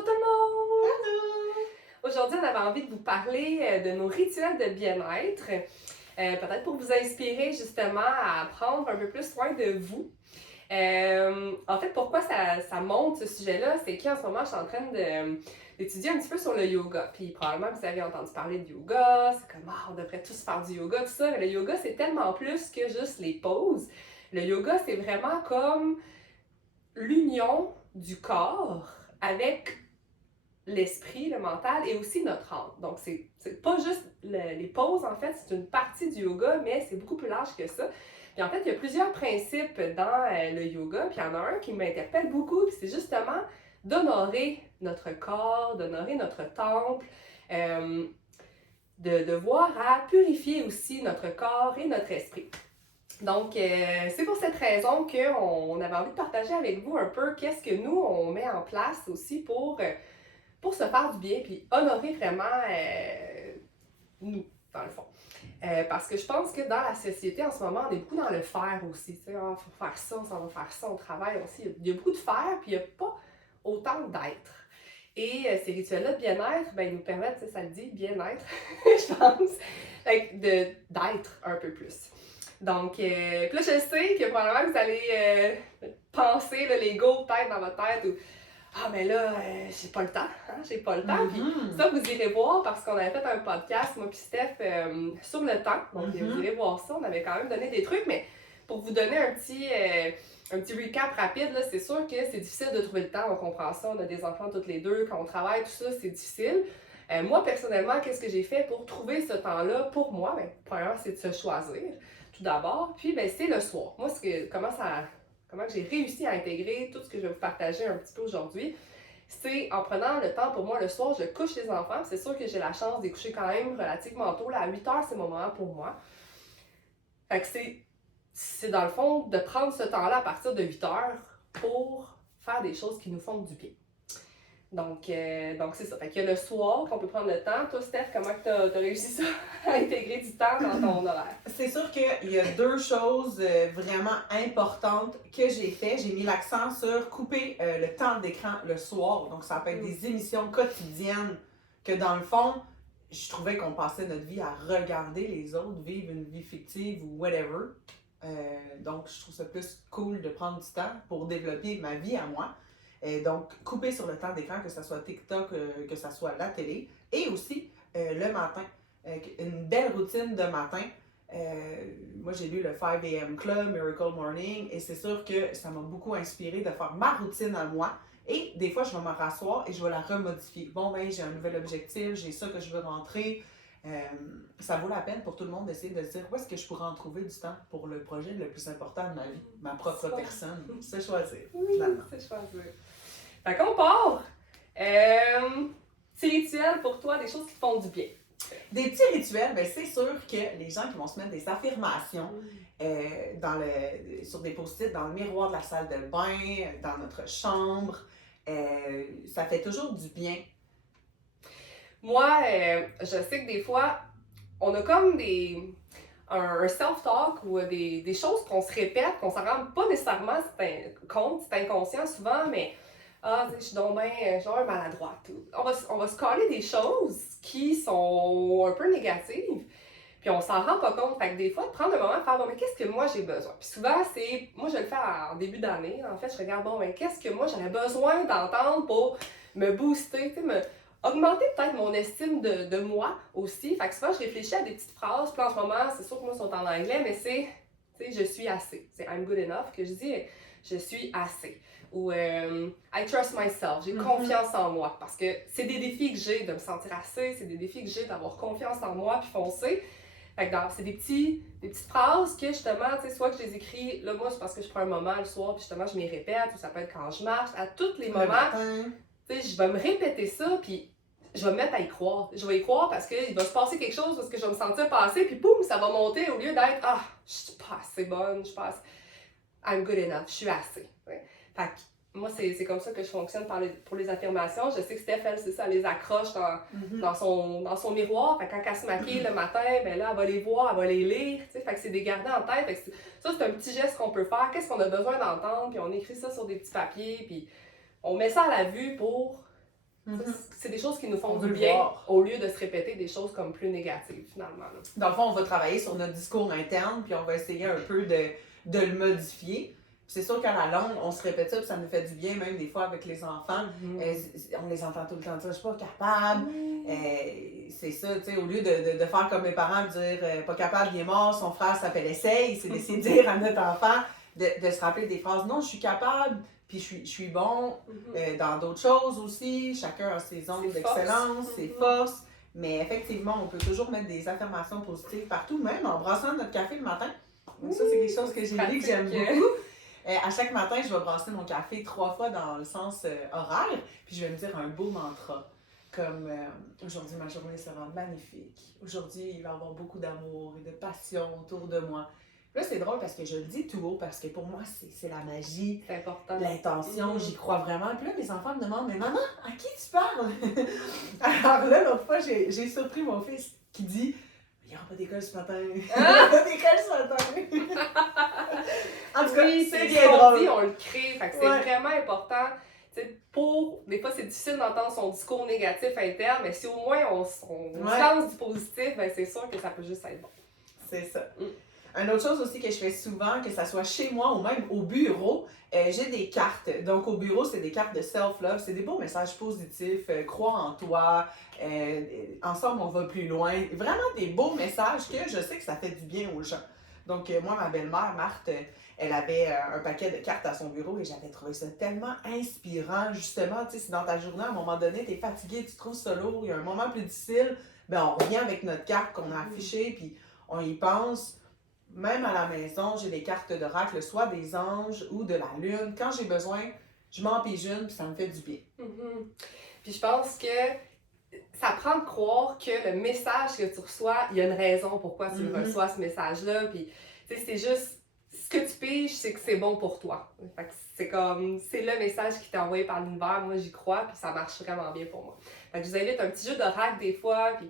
Bonjour tout le monde! Allô! Aujourd'hui, on avait envie de vous parler de nos rituels de bien-être, peut-être pour vous inspirer justement à prendre un peu plus soin de vous. En fait, pourquoi ça monte ce sujet-là, c'est qu'en ce moment, je suis en train d'étudier un petit peu sur le yoga. Puis probablement, vous avez entendu parler de yoga, c'est comme, on devrait tous faire du yoga, tout ça. Mais le yoga, c'est tellement plus que juste les poses. Le yoga, c'est vraiment comme l'union du corps avec l'esprit, le mental et aussi notre âme. Donc, c'est pas juste les poses, en fait, c'est une partie du yoga, mais c'est beaucoup plus large que ça. Puis en fait, il y a plusieurs principes dans le yoga, puis il y en a un qui m'interpelle beaucoup, puis c'est justement d'honorer notre corps, d'honorer notre temple, de voir à purifier aussi notre corps et notre esprit. Donc, c'est pour cette raison qu'on avait envie de partager avec vous un peu qu'est-ce que nous, on met en place aussi pour se faire du bien, puis honorer vraiment nous, dans le fond. Parce que je pense que dans la société, en ce moment, on est beaucoup dans le faire aussi. Tu sais, faut faire ça, on s'en va faire ça, on travaille aussi. Il y a beaucoup de faire, puis il n'y a pas autant d'être. Et ces rituels-là de bien-être, ben, ils nous permettent, ça le dit, bien-être, je pense, d'être un peu plus. Donc, puis là, je sais que probablement vous allez penser, l'ego peut-être dans votre tête, ou mais là, j'ai pas le temps, j'ai pas le temps. Puis ça, vous irez voir parce qu'on avait fait un podcast, moi puis Steph, sur le temps. Donc, vous irez voir ça. On avait quand même donné des trucs, mais pour vous donner un petit recap rapide, là, c'est sûr que c'est difficile de trouver le temps. On comprend ça, on a des enfants toutes les deux, quand on travaille, tout ça, c'est difficile. Moi, personnellement, qu'est-ce que j'ai fait pour trouver ce temps-là pour moi? Ben, premièrement, c'est de se choisir, tout d'abord. Puis, ben, c'est le soir. Moi, comment j'ai réussi à intégrer tout ce que je vais vous partager un petit peu aujourd'hui, c'est en prenant le temps pour moi le soir, je couche les enfants. C'est sûr que j'ai la chance de les coucher quand même relativement tôt. Là, à 8 heures, c'est mon moment pour moi. Fait que c'est dans le fond de prendre ce temps-là à partir de 8 heures pour faire des choses qui nous font du bien. Donc c'est ça. Fait que le soir qu'on peut prendre le temps. Toi, Steph, comment t'as réussi ça à intégrer du temps dans ton horaire? C'est sûr qu'il y a deux choses vraiment importantes que j'ai fait. J'ai mis l'accent sur couper le temps d'écran le soir. Donc, ça peut être des émissions quotidiennes que, dans le fond, je trouvais qu'on passait notre vie à regarder les autres, vivre une vie fictive ou whatever. Donc, je trouve ça plus cool de prendre du temps pour développer ma vie à moi. Donc, couper sur le temps d'écran, que ce soit TikTok, que ce soit la télé. Et aussi, le matin, une belle routine de matin. Moi, j'ai lu le 5 a.m. Club, Miracle Morning, et c'est sûr que ça m'a beaucoup inspiré de faire ma routine à moi. Et des fois, je vais me rasseoir et je vais la remodifier. Bon, ben, j'ai un nouvel objectif, j'ai ça que je veux rentrer. Ça vaut la peine pour tout le monde d'essayer de se dire où est-ce que je pourrais en trouver du temps pour le projet le plus important de ma vie, ma propre personne. C'est choisir, finalement. C'est choisir. Fait qu'on part! Petit rituel pour toi, des choses qui te font du bien. Des petits rituels, ben c'est sûr que les gens qui vont se mettre des affirmations sur des post-it dans le miroir de la salle de bain, dans notre chambre, ça fait toujours du bien. Moi, je sais que des fois, on a comme un self-talk ou des choses qu'on se répète, qu'on s'en rend pas nécessairement compte, c'est inconscient souvent, mais je suis donc bien maladroite. On va se caler des choses qui sont un peu négatives, puis on s'en rend pas compte. Fait que des fois, de prendre un moment de faire, bon, mais qu'est-ce que moi j'ai besoin? Puis souvent, moi je le fais en début d'année, en fait, je regarde, bon, mais qu'est-ce que moi j'aurais besoin d'entendre pour me booster, augmenter peut-être mon estime de moi aussi. Fait que souvent, je réfléchis à des petites phrases. Puis en ce moment, c'est sûr que moi, sont en anglais, mais c'est, je suis assez. C'est I'm good enough que je dis, je suis assez. Ou I trust myself, j'ai confiance en moi. Parce que c'est des défis que j'ai de me sentir assez, c'est des défis que j'ai d'avoir confiance en moi puis foncer. Fait que c'est des petites phrases que justement, soit que je les écris, là, moi, c'est parce que je prends un moment le soir, puis justement, je m'y répète, ou ça peut être quand je marche, à tous les moments. Je vais me répéter ça, puis je vais me mettre à y croire. Je vais y croire parce qu'il va se passer quelque chose, parce que je vais me sentir passer, puis boum, ça va monter au lieu d'être je suis pas assez bonne, je suis pas assez. I'm good enough, je suis assez. Ouais. Fait que moi, c'est comme ça que je fonctionne pour les affirmations. Je sais que Steph, elle, c'est ça, elle les accroche dans son miroir. Fait que quand elle se maquille le matin, ben là, elle va les voir, elle va les lire. Fait que c'est des garder en tête. Fait que ça, c'est un petit geste qu'on peut faire. Qu'est-ce qu'on a besoin d'entendre? Puis on écrit ça sur des petits papiers, puis on met ça à la vue pour C'est des choses qui nous font On veut du le bien voir. au lieu de se répéter des choses comme plus négatives, finalement. Là. Dans le fond, on va travailler sur notre discours interne, puis on va essayer un peu de le modifier. Puis c'est sûr qu'à la longue, on se répète ça, puis ça nous fait du bien, même des fois avec les enfants. On les entend tout le temps dire « je suis pas capable ». C'est ça, tu sais, au lieu de faire comme mes parents, de dire « pas capable, il est mort, son frère s'appelle Essaye », c'est d'essayer de dire à notre enfant, de se rappeler des phrases « non, je suis capable ». Puis je suis bon dans d'autres choses aussi. Chacun a ses zones d'excellence, ses forces. Mais effectivement, on peut toujours mettre des affirmations positives partout, même en brassant notre café le matin. Donc ça, c'est quelque chose que j'ai dit que j'aime beaucoup. À chaque matin, je vais brasser mon café 3 fois dans le sens horaire. Puis je vais me dire un beau mantra. Comme aujourd'hui, ma journée sera magnifique. Aujourd'hui, il va y avoir beaucoup d'amour et de passion autour de moi. Là, c'est drôle parce que je le dis tout haut, parce que pour moi, c'est la magie, c'est important. L'intention, j'y crois vraiment. Puis là, mes enfants me demandent « mais maman, à qui tu parles? » Alors là, l'autre fois, j'ai surpris mon fils qui dit « il n'y aura pas d'école ce matin. Il n'y aura pas d'école ce matin. » En tout cas, c'est bien drôle. Dit, on le crée. Fait que c'est vraiment important. Des fois, c'est difficile d'entendre son discours négatif interne, mais si au moins on se lance du positif, ben c'est sûr que ça peut juste être bon. C'est ça. Une autre chose aussi que je fais souvent, que ce soit chez moi ou même au bureau, j'ai des cartes. Donc au bureau, c'est des cartes de self-love, c'est des beaux messages positifs, crois en toi, ensemble on va plus loin. Vraiment des beaux messages que je sais que ça fait du bien aux gens. Donc moi, ma belle-mère, Marthe, elle avait un paquet de cartes à son bureau et j'avais trouvé ça tellement inspirant. Justement, tu sais, si dans ta journée, à un moment donné, tu es fatigué, tu te trouves ça lourd, il y a un moment plus difficile, ben on revient avec notre carte qu'on a affichée, puis on y pense. Même à la maison, j'ai des cartes d'oracle, soit des anges ou de la lune. Quand j'ai besoin, je m'en pige une, puis ça me fait du bien. Puis je pense que ça prend de croire que le message que tu reçois, il y a une raison pourquoi tu reçois ce message-là. Puis, tu sais, c'est juste, ce que tu piges, c'est que c'est bon pour toi. Fait que c'est comme, c'est le message qui t'est envoyé par l'univers. Moi, j'y crois, puis ça marche vraiment bien pour moi. Fait que je vous invite un petit jeu d'oracle des fois, puis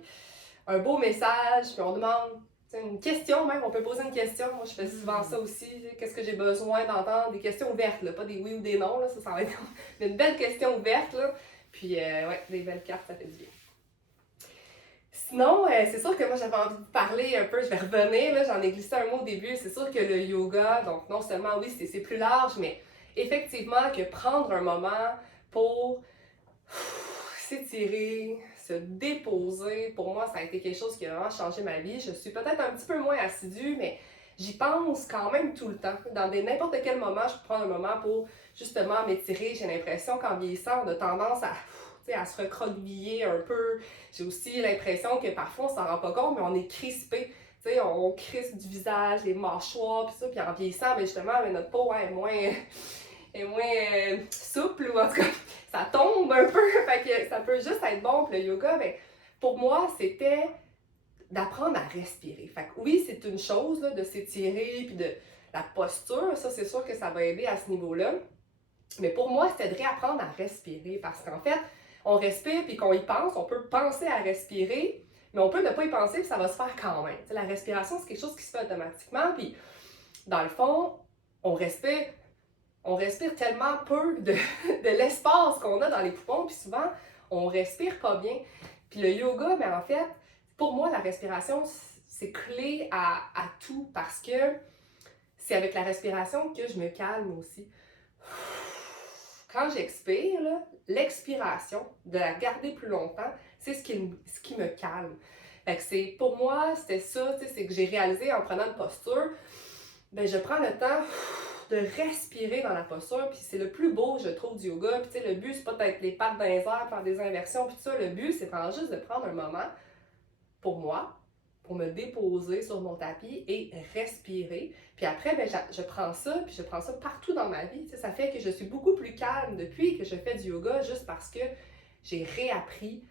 un beau message, puis on demande une question même, on peut poser une question. Moi, je fais souvent ça aussi. Qu'est-ce que j'ai besoin d'entendre? Des questions ouvertes, là, pas des oui ou des non, là, ça va être une belle question ouverte. Là. Puis, des belles cartes, ça fait du bien. Sinon, c'est sûr que moi, j'avais envie de parler un peu, je vais revenir, là, j'en ai glissé un mot au début. C'est sûr que le yoga, donc non seulement, oui, c'est plus large, mais effectivement, que prendre un moment pour s'étirer, se déposer, pour moi, ça a été quelque chose qui a vraiment changé ma vie. Je suis peut-être un petit peu moins assidue, mais j'y pense quand même tout le temps. Dans n'importe quel moment, je peux prendre un moment pour justement m'étirer. J'ai l'impression qu'en vieillissant, on a tendance à se recroqueviller un peu. J'ai aussi l'impression que parfois, on s'en rend pas compte, mais on est crispé. On crispe du visage, les mâchoires, puis ça. Puis en vieillissant, ben justement, notre peau est moins souple, ou en tout cas, ça tombe un peu, fait que ça peut juste être bon. Puis le yoga, ben, pour moi, c'était d'apprendre à respirer. Fait que oui, c'est une chose là, de s'étirer, puis de la posture, ça c'est sûr que ça va aider à ce niveau-là. Mais pour moi, c'était de réapprendre à respirer, parce qu'en fait, on respire, puis qu'on y pense, on peut penser à respirer, mais on peut ne pas y penser, puis ça va se faire quand même. T'sais, la respiration, c'est quelque chose qui se fait automatiquement, puis dans le fond, on respire tellement peu de l'espace qu'on a dans les poumons, puis souvent, on respire pas bien. Puis le yoga, mais en fait, pour moi, la respiration, c'est clé à tout, parce que c'est avec la respiration que je me calme aussi. Quand j'expire, l'expiration, de la garder plus longtemps, c'est ce qui me calme. Fait que pour moi, c'était ça, c'est que j'ai réalisé en prenant une posture, ben je prends le temps de respirer dans la posture, puis c'est le plus beau, je trouve, du yoga. Puis le but, c'est pas d'être les pattes dans les airs, faire des inversions, puis tout ça. Le but, c'est vraiment juste de prendre un moment pour moi, pour me déposer sur mon tapis et respirer. Puis après, ben, je prends ça, puis je prends ça partout dans ma vie. Ça fait que je suis beaucoup plus calme depuis que je fais du yoga, juste parce que j'ai réappris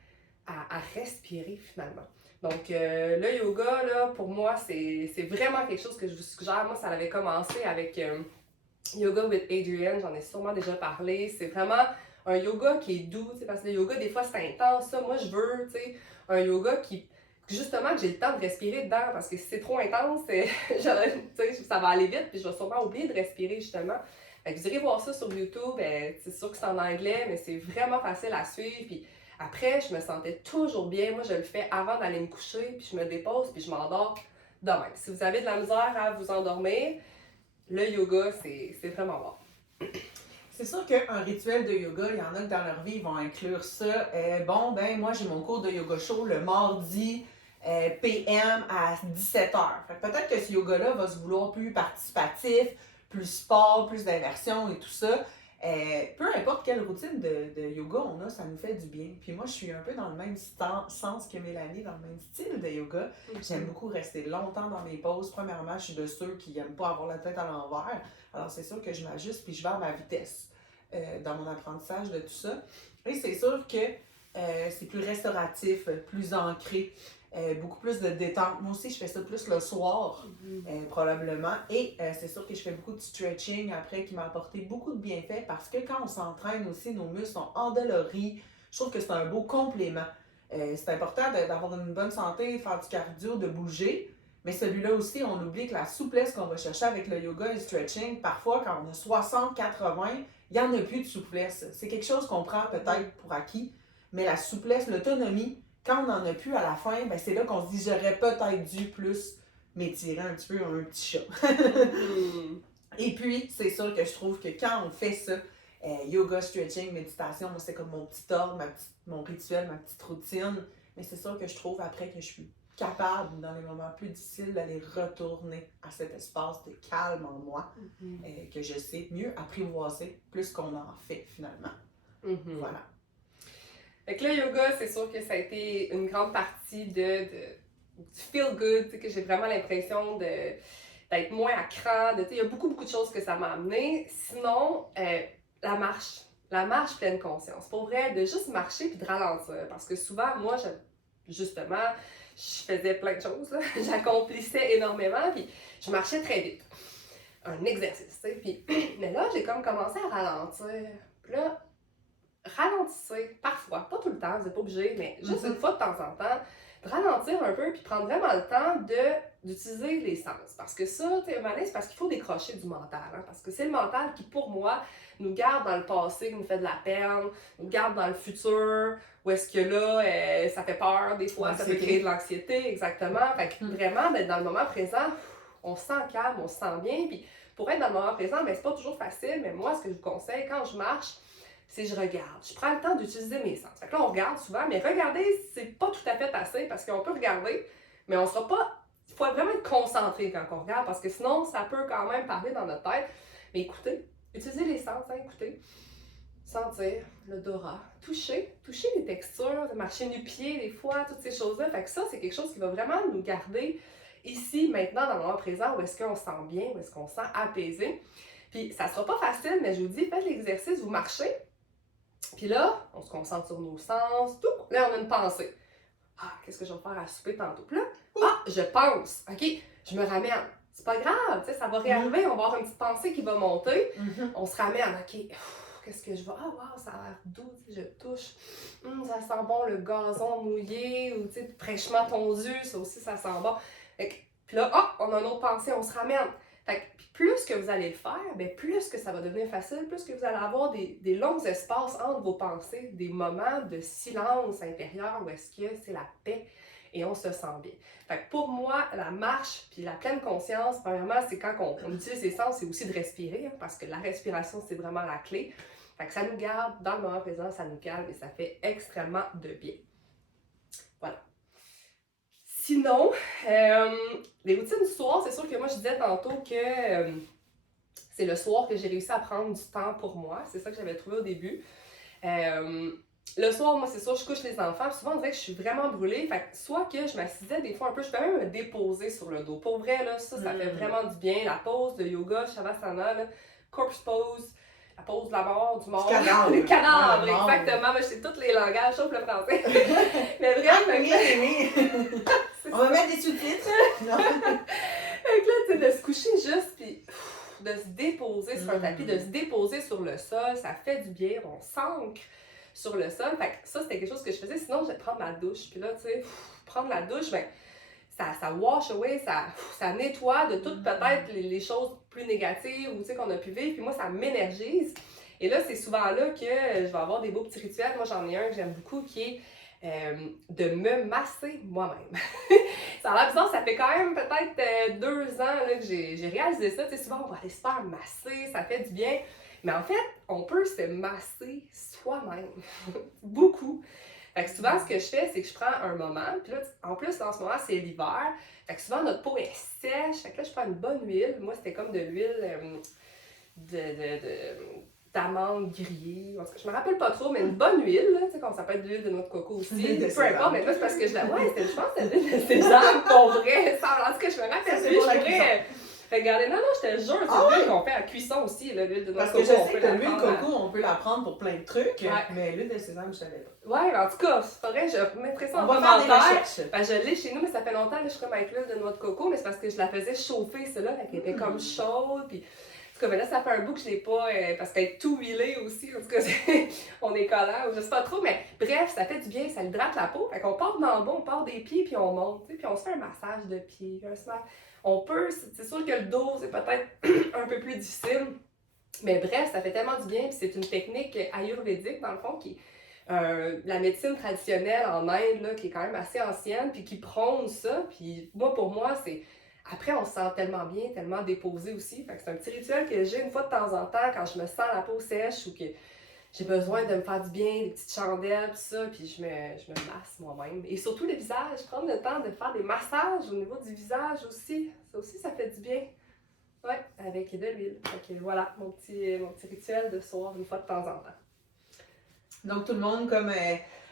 à respirer finalement. Donc, le yoga, là, pour moi, c'est vraiment quelque chose que je vous suggère. Moi, ça avait commencé avec Yoga with Adrienne, j'en ai sûrement déjà parlé. C'est vraiment un yoga qui est doux, parce que le yoga, des fois, c'est intense. Ça, moi, je veux un yoga qui, justement, que j'ai le temps de respirer dedans, parce que si c'est trop intense, ça va aller vite, puis je vais sûrement oublier de respirer, justement. Fait que vous irez voir ça sur YouTube, c'est sûr que c'est en anglais, mais c'est vraiment facile à suivre. Puis après, je me sentais toujours bien. Moi, je le fais avant d'aller me coucher, puis je me dépose, puis je m'endors de même. Si vous avez de la misère à vous endormir, le yoga, c'est vraiment bon. C'est sûr qu'un rituel de yoga, il y en a que dans leur vie, ils vont inclure ça. Moi, j'ai mon cours de yoga chaud le mardi PM à 17h. Peut-être que ce yoga-là va se vouloir plus participatif, plus sport, plus d'inversion et tout ça. Peu importe quelle routine de yoga on a, ça nous fait du bien. Puis moi, je suis un peu dans le même sens que Mélanie, dans le même style de yoga. J'aime beaucoup rester longtemps dans mes pauses. Premièrement, je suis de ceux qui n'aiment pas avoir la tête à l'envers. Alors, c'est sûr que je m'ajuste puis je vais à ma vitesse dans mon apprentissage de tout ça. Et c'est sûr que c'est plus restauratif, plus ancré. Beaucoup plus de détente. Moi aussi, je fais ça plus le soir, probablement. Et c'est sûr que je fais beaucoup de stretching après qui m'a apporté beaucoup de bienfaits parce que quand on s'entraîne aussi, nos muscles sont endoloris. Je trouve que c'est un beau complément. C'est important d'avoir une bonne santé, de faire du cardio, de bouger. Mais celui-là aussi, on oublie que la souplesse qu'on va chercher avec le yoga et le stretching, parfois, quand on a 60, 80, il n'y en a plus de souplesse. C'est quelque chose qu'on prend peut-être pour acquis, mais la souplesse, l'autonomie, quand on n'en a plus à la fin, ben c'est là qu'on se dit j'aurais peut-être dû plus m'étirer un petit peu un petit chat. Et puis, c'est sûr que je trouve que quand on fait ça, yoga, stretching, méditation, moi c'est comme mon petit ordre, mon rituel, ma petite routine. Mais c'est sûr que je trouve après que je suis capable, dans les moments plus difficiles, d'aller retourner à cet espace de calme en moi, que je sais mieux apprivoiser plus qu'on en fait finalement. Voilà. Fait que le yoga, c'est sûr que ça a été une grande partie du feel good, que j'ai vraiment l'impression d'être moins à cran, il y a beaucoup de choses que ça m'a amené. Sinon, la marche pleine conscience. Pour vrai, de juste marcher puis de ralentir. Parce que souvent, moi, justement, je faisais plein de choses, là. J'accomplissais énormément, puis je marchais très vite. Un exercice, tu sais. Puis, mais là, j'ai comme commencé à ralentir. Puis là, ralentissez parfois, pas tout le temps, vous n'êtes pas obligé, mais juste une fois de temps en temps, de ralentir un peu puis prendre vraiment le temps d'utiliser les sens. Parce que ça, c'est parce qu'il faut décrocher du mental. Hein, parce que c'est le mental qui, pour moi, nous garde dans le passé, qui nous fait de la peine, nous garde dans le futur, où est-ce que là, ça fait peur des fois, ça peut créer de l'anxiété, exactement. Fait que vraiment, d'être dans le moment présent, on se sent calme, on se sent bien. Puis pour être dans le moment présent, c'est pas toujours facile, mais moi, ce que je vous conseille, quand je marche, c'est je regarde. Je prends le temps d'utiliser mes sens. Fait que là, on regarde souvent, mais regarder, c'est pas tout à fait assez parce qu'on peut regarder, mais on sera pas... Il faut vraiment être concentré quand on regarde parce que sinon, ça peut quand même parler dans notre tête. Mais écoutez, utilisez les sens, hein, écoutez. Sentir l'odorat, toucher les textures, marcher nu-pied des fois, toutes ces choses-là. Fait que ça, c'est quelque chose qui va vraiment nous garder ici, maintenant, dans le moment présent, où est-ce qu'on se sent bien, où est-ce qu'on se sent apaisé. Puis ça sera pas facile, mais je vous dis, faites l'exercice, vous marchez. Puis là, on se concentre sur nos sens, tout. Là, on a une pensée. Ah, qu'est-ce que je vais faire à souper tantôt? Puis là, je pense. OK, je me ramène. C'est pas grave, tu sais, ça va réarriver. On va avoir une petite pensée qui va monter. On se ramène. OK, qu'est-ce que je vais... Ah, wow, ça a l'air doux. Je touche. Ça sent bon le gazon mouillé ou, tu sais, fraîchement tondu. Ça aussi, ça sent bon. Puis là, on a une autre pensée. On se ramène. Fait que plus que vous allez le faire, plus que ça va devenir facile, plus que vous allez avoir des longs espaces entre vos pensées, des moments de silence intérieur où est-ce que c'est la paix et on se sent bien. Fait que pour moi, la marche puis la pleine conscience, premièrement, c'est quand on utilise les sens, c'est aussi de respirer, hein, parce que la respiration, c'est vraiment la clé. Fait que ça nous garde dans le moment présent, ça nous calme et ça fait extrêmement de bien. Voilà. Sinon, les routines du soir, c'est sûr que moi je disais tantôt que c'est le soir que j'ai réussi à prendre du temps pour moi. C'est ça que j'avais trouvé au début. Le soir, moi c'est sûr, je couche les enfants. Souvent on dirait que je suis vraiment brûlée. Fait que soit que je m'assisais des fois un peu, je peux même me déposer sur le dos. Pour vrai, là, ça fait vraiment du bien. La pose de yoga, Shavasana, là, corpse pose, la pose de la mort, du mort. Le cadavre, exactement. Moi, je sais tous les langages, sauf le français. Mais vraiment, on va mettre des sous-titres. Fait que là, tu sais, de se coucher juste, puis de se déposer sur un tapis, de se déposer sur le sol, ça fait du bien, on s'ancre sur le sol. Fait que ça, c'était quelque chose que je faisais. Sinon, je vais prendre ma douche. Puis là, tu sais, prendre la douche, ça wash away, ça nettoie de toutes peut-être les choses plus négatives ou tu sais, qu'on a pu vivre. Puis moi, ça m'énergise. Et là, c'est souvent là que je vais avoir des beaux petits rituels. Moi, j'en ai un que j'aime beaucoup qui est de me masser moi-même. Ça a l'air bizarre, ça fait quand même peut-être 2 ans là, que j'ai réalisé ça. Tu sais, souvent, on va aller se faire masser, ça fait du bien. Mais en fait, on peut se masser soi-même. Beaucoup. Fait que souvent, ce que je fais, c'est que je prends un moment, puis là, en plus, en ce moment, c'est l'hiver. Fait que souvent, notre peau est sèche. Fait que là, je prends une bonne huile. Moi, c'était comme de l'huile d'amande grillée. En tout cas, je me rappelle pas trop, mais une bonne huile, là, tu sais, comme ça peut être de l'huile de noix de coco aussi. Peu importe, mais là, c'est parce que je la. Ouais, je pense que c'était de l'huile de sésame, pour vrai. En tout cas, je me rappelle plus, je pourrais. Regardez, non, je te jure, c'est l'huile qu'on fait à cuisson aussi, l'huile de noix de coco. Parce que je sais que l'huile de coco, on peut la prendre pour plein de trucs, mais l'huile de sésame, je savais pas. Ouais, en tout cas, c'est vrai, je mettrais ça en commentaire. Ben, je l'ai chez nous, mais ça fait longtemps que je suis comme avec l'huile de noix de coco, mais c'est parce que je la faisais chauffer, celle-là, elle était comme chaude, puis... En tout cas, mais là, ça fait un bout que je l'ai pas, parce qu'elle est tout huilée aussi, en tout cas, on est collant, je sais pas trop, mais bref, ça fait du bien, ça hydrate la peau, fait qu'on part d'en bas, on part des pieds, puis on monte, puis on se fait un massage de pieds, on peut, c'est sûr que le dos, c'est peut-être un peu plus difficile, mais bref, ça fait tellement du bien, puis c'est une technique ayurvédique, dans le fond, qui la médecine traditionnelle en Inde, là, qui est quand même assez ancienne, puis qui prône ça, puis moi, pour moi, c'est... Après, on se sent tellement bien, tellement déposé aussi. Fait que c'est un petit rituel que j'ai une fois de temps en temps quand je me sens la peau sèche ou que j'ai besoin de me faire du bien, des petites chandelles, tout ça, puis je me masse moi-même. Et surtout le visage, prendre le temps de faire des massages au niveau du visage aussi. Ça aussi, ça fait du bien. Ouais, avec de l'huile. Fait que voilà, mon petit rituel de soir une fois de temps en temps. Donc tout le monde, comme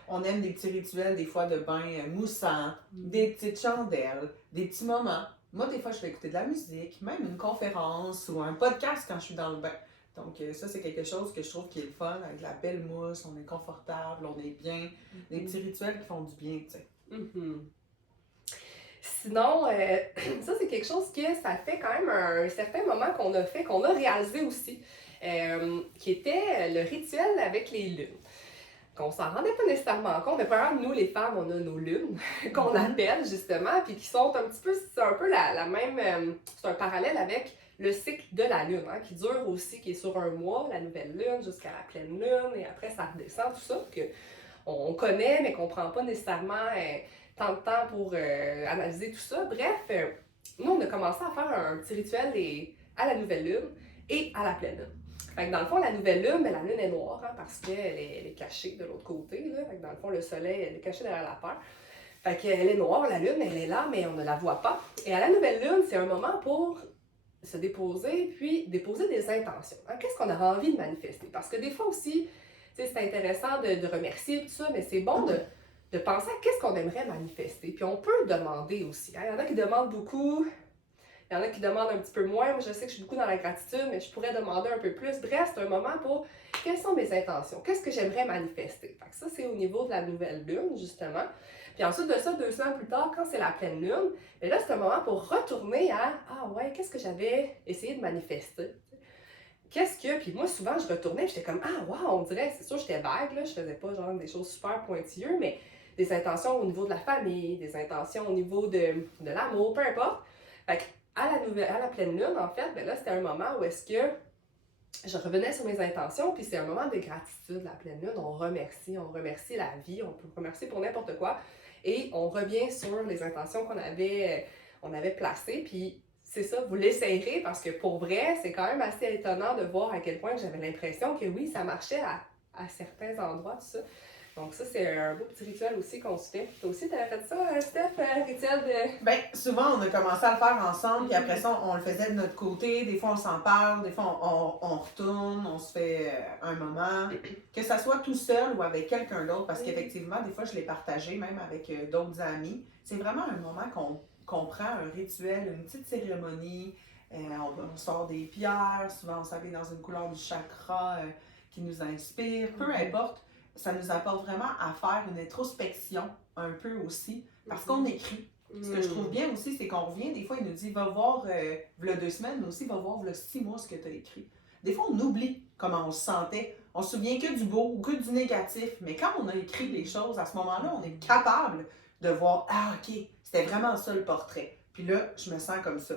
on aime des petits rituels, des fois de bain moussant, des petites chandelles, des petits moments. Moi, des fois, je vais écouter de la musique, même une conférence ou un podcast quand je suis dans le bain. Donc ça, c'est quelque chose que je trouve qui est le fun, avec de la belle mousse, on est confortable, on est bien. Des petits rituels qui font du bien, tu sais. Sinon, ça, c'est quelque chose que ça fait quand même un certain moment qu'on a fait, qu'on a réalisé aussi, qui était le rituel avec les lunes. Qu'on s'en rendait pas nécessairement compte, mais premièrement, nous, les femmes, on a nos lunes, qu'on appelle justement, puis qui sont un petit peu, c'est un peu la même, c'est un parallèle avec le cycle de la lune, hein, qui dure aussi, qui est sur un mois, la nouvelle lune, jusqu'à la pleine lune, et après ça redescend, tout ça, que on connaît, mais qu'on prend pas nécessairement tant de temps pour analyser tout ça. Bref, nous, on a commencé à faire un petit rituel à la nouvelle lune et à la pleine lune. Fait que dans le fond, la nouvelle lune, mais la lune est noire, hein, parce qu'elle est cachée de l'autre côté, là. Fait que dans le fond, le soleil, elle est cachée derrière la Terre. Fait qu'elle est noire, la lune, elle est là, mais on ne la voit pas. Et à la nouvelle lune, c'est un moment pour se déposer, puis déposer des intentions. Hein, qu'est-ce qu'on a envie de manifester? Parce que des fois aussi, c'est intéressant de remercier tout ça, mais c'est bon de penser à qu'est-ce qu'on aimerait manifester. Puis on peut demander aussi. Hein. Il y en a qui demandent beaucoup, il y en a qui demandent un petit peu moins. Moi, je sais que je suis beaucoup dans la gratitude, mais je pourrais demander un peu plus. Bref, c'est un moment pour quelles sont mes intentions? Qu'est-ce que j'aimerais manifester? Fait que ça, c'est au niveau de la nouvelle lune, justement. Puis ensuite de ça, 2 semaines plus tard, quand c'est la pleine lune, mais là, c'est un moment pour retourner à « Ah ouais, qu'est-ce que j'avais essayé de manifester? » Puis moi, souvent, je retournais, j'étais comme « Ah, wow, on dirait, c'est sûr, j'étais vague, là, je faisais pas genre des choses super pointilleuses, mais des intentions au niveau de la famille, des intentions au niveau de l'amour, peu importe. » Fait à la pleine lune, en fait, ben là, c'était un moment où est-ce que je revenais sur mes intentions, puis c'est un moment de gratitude, la pleine lune, on remercie la vie, on peut remercier pour n'importe quoi, et on revient sur les intentions qu'on avait placées, puis c'est ça, vous l'essayerez, parce que pour vrai, c'est quand même assez étonnant de voir à quel point j'avais l'impression que oui, ça marchait à certains endroits, tout ça. Donc ça, c'est un beau petit rituel aussi qu'on se fait. Toi aussi, t'avais fait ça, Steph, un rituel de... Ben, souvent, on a commencé à le faire ensemble, puis après ça, on le faisait de notre côté. Des fois, on s'en parle, des fois, on retourne, on se fait un moment. Que ça soit tout seul ou avec quelqu'un d'autre, parce qu'effectivement, des fois, je l'ai partagé, même avec d'autres amis. C'est vraiment un moment qu'on prend, un rituel, une petite cérémonie. On sort des pierres, souvent, on s'habille dans une couleur du chakra qui nous inspire, peu importe. Ça nous apporte vraiment à faire une introspection un peu aussi, parce qu'on écrit. Ce que je trouve bien aussi, c'est qu'on revient, des fois, il nous dit, va voir, v'là 2 semaines, mais aussi, va voir, v'là 6 mois ce que tu as écrit. Des fois, on oublie comment on se sentait. On se souvient que du beau ou que du négatif, mais quand on a écrit des choses, à ce moment-là, on est capable de voir, ah, ok, C'était vraiment ça le portrait. Puis là, je me sens comme ça.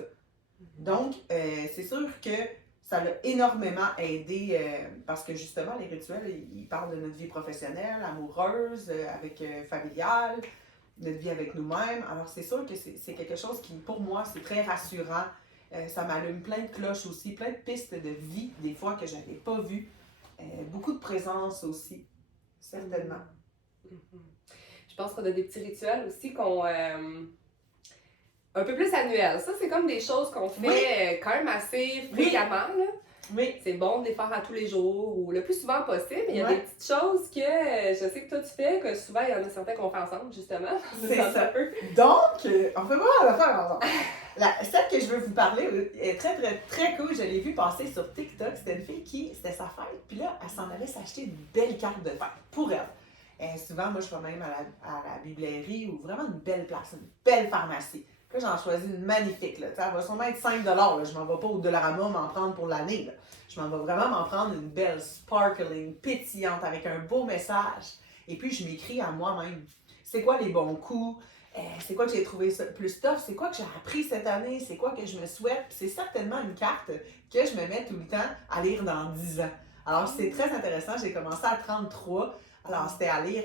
Donc, c'est sûr que ça l'a énormément aidé parce que justement, les rituels, ils parlent de notre vie professionnelle, amoureuse, familiale, notre vie avec nous-mêmes. Alors, c'est sûr que c'est quelque chose qui, pour moi, c'est très rassurant. Ça m'allume plein de cloches aussi, plein de pistes de vie, des fois que je n'avais pas vues. Beaucoup de présence aussi, certainement. Je pense qu'on a des petits rituels aussi qu'on... un peu plus annuels. Ça, c'est comme des choses qu'on fait quand même assez fréquemment. Là. Oui. C'est bon de les faire à tous les jours ou le plus souvent possible. Il y a des petites choses que je sais que toi tu fais, que souvent il y en a certains qu'on fait ensemble, justement. C'est ça. Donc, on fait pas la faire ensemble. Celle que je veux vous parler est très, très, très cool. Je l'ai vue passer sur TikTok. C'était une fille c'était sa fête. Puis là, elle s'en allait s'acheter une belle carte de fête pour elle. Et souvent, moi, je vais même à la bibliothèque ou vraiment une belle place, une belle pharmacie. Puis là, j'en choisis une magnifique. Là. Elle va sûrement être 5 là. Je m'en vais pas au Dollarama m'en prendre pour l'année. Là. Je m'en vais vraiment m'en prendre une belle, sparkling, pétillante, avec un beau message. Et puis, je m'écris à moi-même. C'est quoi les bons coups? C'est quoi que j'ai trouvé plus tough? C'est quoi que j'ai appris cette année? C'est quoi que je me souhaite? Puis c'est certainement une carte que je me mets tout le temps à lire dans 10 ans. Alors, c'est très intéressant. J'ai commencé à 33. Alors, c'était à lire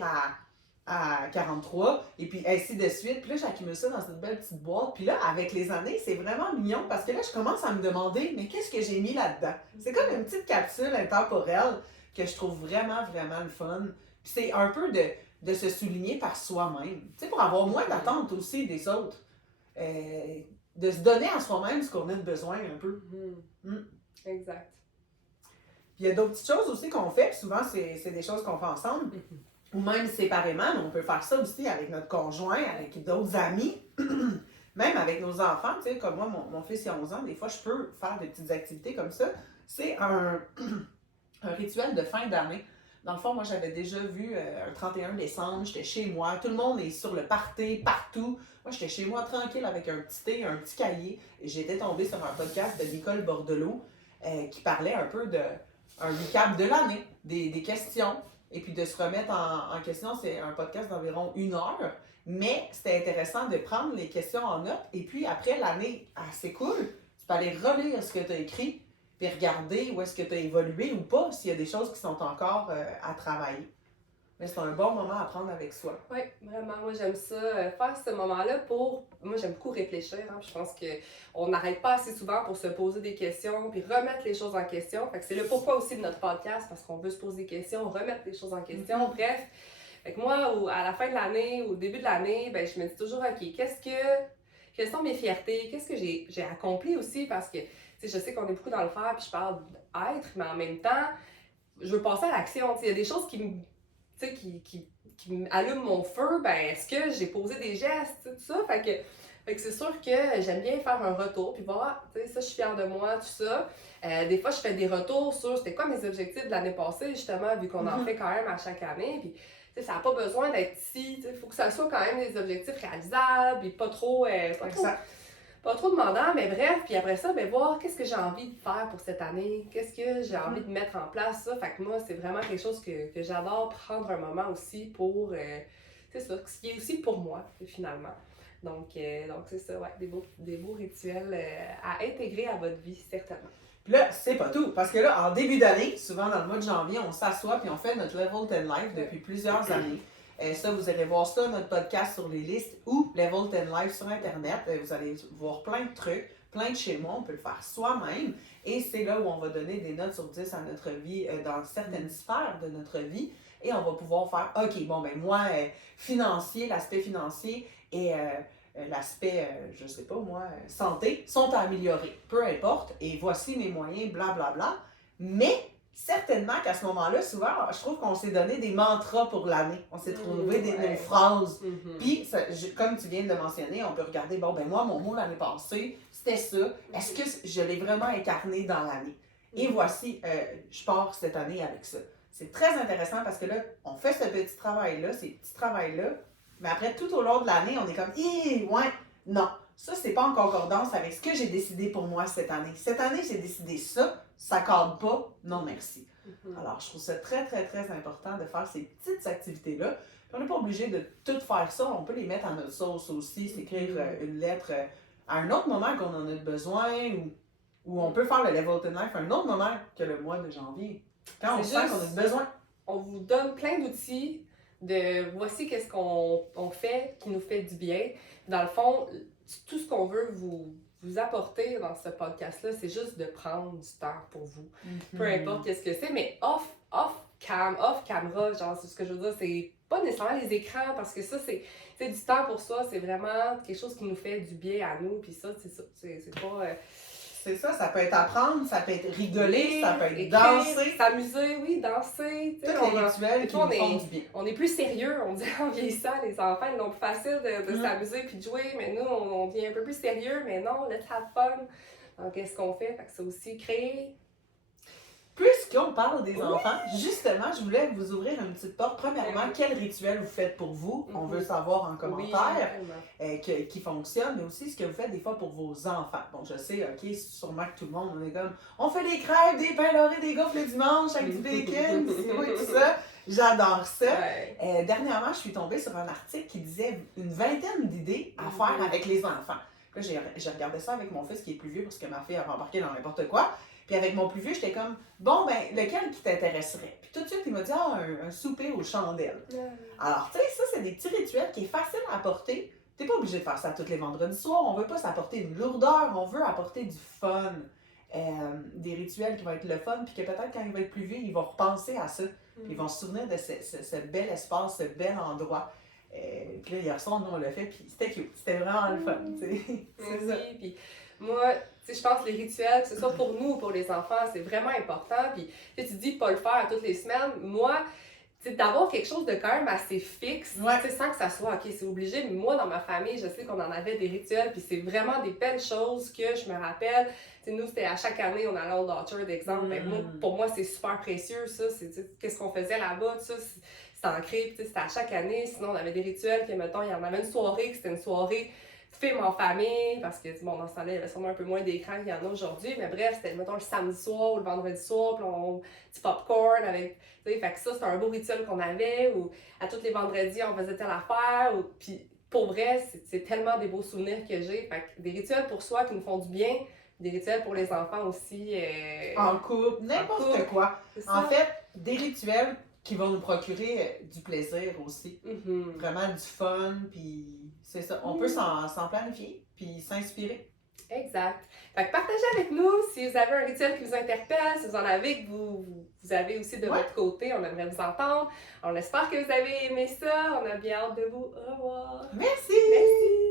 à 43, et puis ainsi de suite. Puis là, j'accumule ça dans une belle petite boîte. Puis là, avec les années, c'est vraiment mignon parce que là, je commence à me demander, mais qu'est-ce que j'ai mis là-dedans? C'est comme une petite capsule intemporelle que je trouve vraiment, vraiment le fun. Puis c'est un peu de se souligner par soi-même. Tu sais, pour avoir moins d'attente aussi des autres. De se donner à soi-même ce qu'on a de besoin un peu. Exact. Puis il y a d'autres petites choses aussi qu'on fait, puis souvent, c'est des choses qu'on fait ensemble. Ou même séparément, mais on peut faire ça aussi avec notre conjoint, avec d'autres amis, même avec nos enfants. Tu sais, comme moi, mon fils il a 11 ans, des fois, je peux faire des petites activités comme ça. C'est un rituel de fin d'année. Dans le fond, moi, j'avais déjà vu un 31 décembre, j'étais chez moi, tout le monde est sur le party, partout. Moi, j'étais chez moi tranquille avec un petit thé, un petit cahier. Et j'étais tombée sur un podcast de Nicole Bordelot qui parlait un peu un recap de l'année, des questions. Et puis de se remettre en question, c'est un podcast d'environ 1 heure. Mais c'était intéressant de prendre les questions en note. Et puis après, l'année assez cool, tu peux aller relire ce que tu as écrit, puis regarder où est-ce que tu as évolué ou pas, s'il y a des choses qui sont encore à travailler. Mais c'est un bon moment à prendre avec soi. Oui, vraiment. Moi, j'aime ça, faire ce moment-là pour... Moi, j'aime beaucoup réfléchir. Hein, puis je pense qu'on n'arrête pas assez souvent pour se poser des questions puis remettre les choses en question. Fait que c'est le pourquoi aussi de notre podcast, parce qu'on veut se poser des questions, remettre les choses en question. Bref, fait que moi, à la fin de l'année, au début de l'année, ben, je me dis toujours, OK, quelles sont mes fiertés? Qu'est-ce que j'ai accompli aussi? Parce que, tu sais, je sais qu'on est beaucoup dans le faire, puis je parle d'être, mais en même temps, je veux passer à l'action. Il y a des choses qui allument mon feu, ben est-ce que j'ai posé des gestes, tout ça? Fait que c'est sûr que j'aime bien faire un retour, puis voir, tu sais, ça, je suis fière de moi, tout ça. Des fois, je fais des retours sur c'était quoi mes objectifs de l'année passée, justement, vu qu'on en fait quand même à chaque année. Puis, tu sais, ça n'a pas besoin d'être il faut que ça soit quand même des objectifs réalisables, et pas trop demandant, mais bref, puis après ça, ben voir qu'est-ce que j'ai envie de faire pour cette année, qu'est-ce que j'ai envie de mettre en place, ça. Fait que moi, c'est vraiment quelque chose que j'adore prendre un moment aussi pour, c'est ça, ce qui est aussi pour moi, finalement. Donc c'est ça, ouais, des beaux rituels à intégrer à votre vie, certainement. Puis là, c'est pas tout, parce que là, en début d'année, souvent dans le mois de janvier, on s'assoit puis on fait notre Level 10 Life depuis plusieurs années. Ça, vous allez voir ça, notre podcast sur les listes ou Level 10 Live sur Internet. Vous allez voir plein de trucs, plein de schémas. On peut le faire soi-même. Et c'est là où on va donner des notes sur 10 à notre vie, dans certaines sphères de notre vie. Et on va pouvoir faire, OK, bon, ben moi, financier, l'aspect financier et l'aspect, je sais pas moi, santé, sont à améliorer. Peu importe. Et voici mes moyens, blablabla. Bla, bla. Mais certainement qu'à ce moment-là, souvent, je trouve qu'on s'est donné des mantras pour l'année. On s'est trouvé nos phrases. Puis, comme tu viens de le mentionner, on peut regarder, bon, ben moi, mon mot l'année passée, c'était ça. Est-ce que je l'ai vraiment incarné dans l'année? Et voici, je pars cette année avec ça. C'est très intéressant parce que là, on fait ce petit travail-là, ces petits travails-là, mais après, tout au long de l'année, on est comme, ouais, non. Ça, c'est pas en concordance avec ce que j'ai décidé pour moi cette année. Cette année, j'ai décidé ça, ça cadre pas, non merci. Alors, je trouve ça très, très, très important de faire ces petites activités-là. Puis on n'est pas obligé de tout faire ça, on peut les mettre à notre sauce aussi, s'écrire une lettre à un autre moment qu'on en a besoin, ou on peut faire le Level to Life à un autre moment que le mois de janvier. Quand on sent qu'on a besoin. On vous donne plein d'outils de voici qu'est-ce qu'on fait qui nous fait du bien. Dans le fond, tout ce qu'on veut vous apporter dans ce podcast-là, c'est juste de prendre du temps pour vous. Peu importe qu'est-ce que c'est, mais off camera, genre, c'est ce que je veux dire, c'est pas nécessairement les écrans, parce que ça, c'est du temps pour soi, c'est vraiment quelque chose qui nous fait du bien à nous, puis ça, c'est pas... C'est ça, ça peut être apprendre, ça peut être rigoler, ça peut être écrire, danser. s'amuser, oui, danser. Tous les rituels qui nous font du bien. On est plus sérieux, on dit en vieillissant, les enfants, ils ont plus facile de s'amuser puis de jouer, mais nous, on devient un peu plus sérieux, mais non, let's have fun. Donc, qu'est-ce qu'on fait? Fait que c'est aussi créer. Puisqu'on parle des enfants, justement, je voulais vous ouvrir une petite porte. Premièrement, quel rituel vous faites pour vous? On veut savoir en commentaire qui fonctionne, mais aussi ce que vous faites des fois pour vos enfants. Bon, je sais, ok, sûrement que tout le monde, on est comme, on fait des crêpes, des pains dorés, des gaufres le dimanche avec du bacon, tout ça. J'adore ça. Dernièrement, je suis tombée sur un article qui disait une vingtaine d'idées à faire avec les enfants. Là, j'ai regardé ça avec mon fils qui est plus vieux parce que ma fille a embarqué dans n'importe quoi. Puis avec mon plus vieux, j'étais comme, bon, ben, lequel qui t'intéresserait? Puis tout de suite, il m'a dit, un souper aux chandelles. Alors, tu sais, ça, c'est des petits rituels qui est facile à apporter. T'es pas obligé de faire ça tous les vendredis soirs. On veut pas s'apporter une lourdeur, on veut apporter du fun. Des rituels qui vont être le fun, puis que peut-être quand il va être plus vieux, ils vont repenser à ça. Puis ils vont se souvenir de ce bel espace, ce bel endroit. Puis là, hier soir, nous, on l'a fait, puis c'était cute. C'était vraiment le fun, tu sais. C'est ça. Puis moi, tu sais, je pense que les rituels, que ce soit pour nous ou pour les enfants, c'est vraiment important. Puis tu dis pas le faire toutes les semaines. Moi, tu sais, d'avoir quelque chose de quand même assez fixe, tu sais, sans que ça soit, ok, c'est obligé. Mais moi, dans ma famille, je sais qu'on en avait des rituels, puis c'est vraiment des belles choses que je me rappelle. Tu sais, nous, c'était à chaque année, on allait au Dodger, d'exemple. Moi, pour moi, c'est super précieux, ça. Qu'est-ce qu'on faisait là-bas, tout ça. C'était ancré, puis c'était à chaque année. Sinon, on avait des rituels que, mettons, il y en avait une soirée, que c'était une soirée film en famille, parce que, bon, dans ce temps-là, il y avait sûrement un peu moins d'écran qu'il y en a aujourd'hui, mais bref, c'était, mettons, le samedi soir ou le vendredi soir, puis on petit popcorn avec, tu sais, fait que ça, c'était un beau rituel qu'on avait, ou à tous les vendredis, on faisait telle affaire, ou, puis pour vrai, c'est tellement des beaux souvenirs que j'ai, fait que des rituels pour soi qui nous font du bien, des rituels pour les enfants aussi. En couple, n'importe quoi. En fait, des rituels qui vont nous procurer du plaisir aussi. Vraiment du fun, puis c'est ça. On peut s'en planifier, puis s'inspirer. Exact. Fait que partagez avec nous si vous avez un rituel qui vous interpelle, si vous en avez que vous avez aussi de votre côté, on aimerait vous entendre. On espère que vous avez aimé ça. On a bien hâte de vous revoir. Merci! Merci!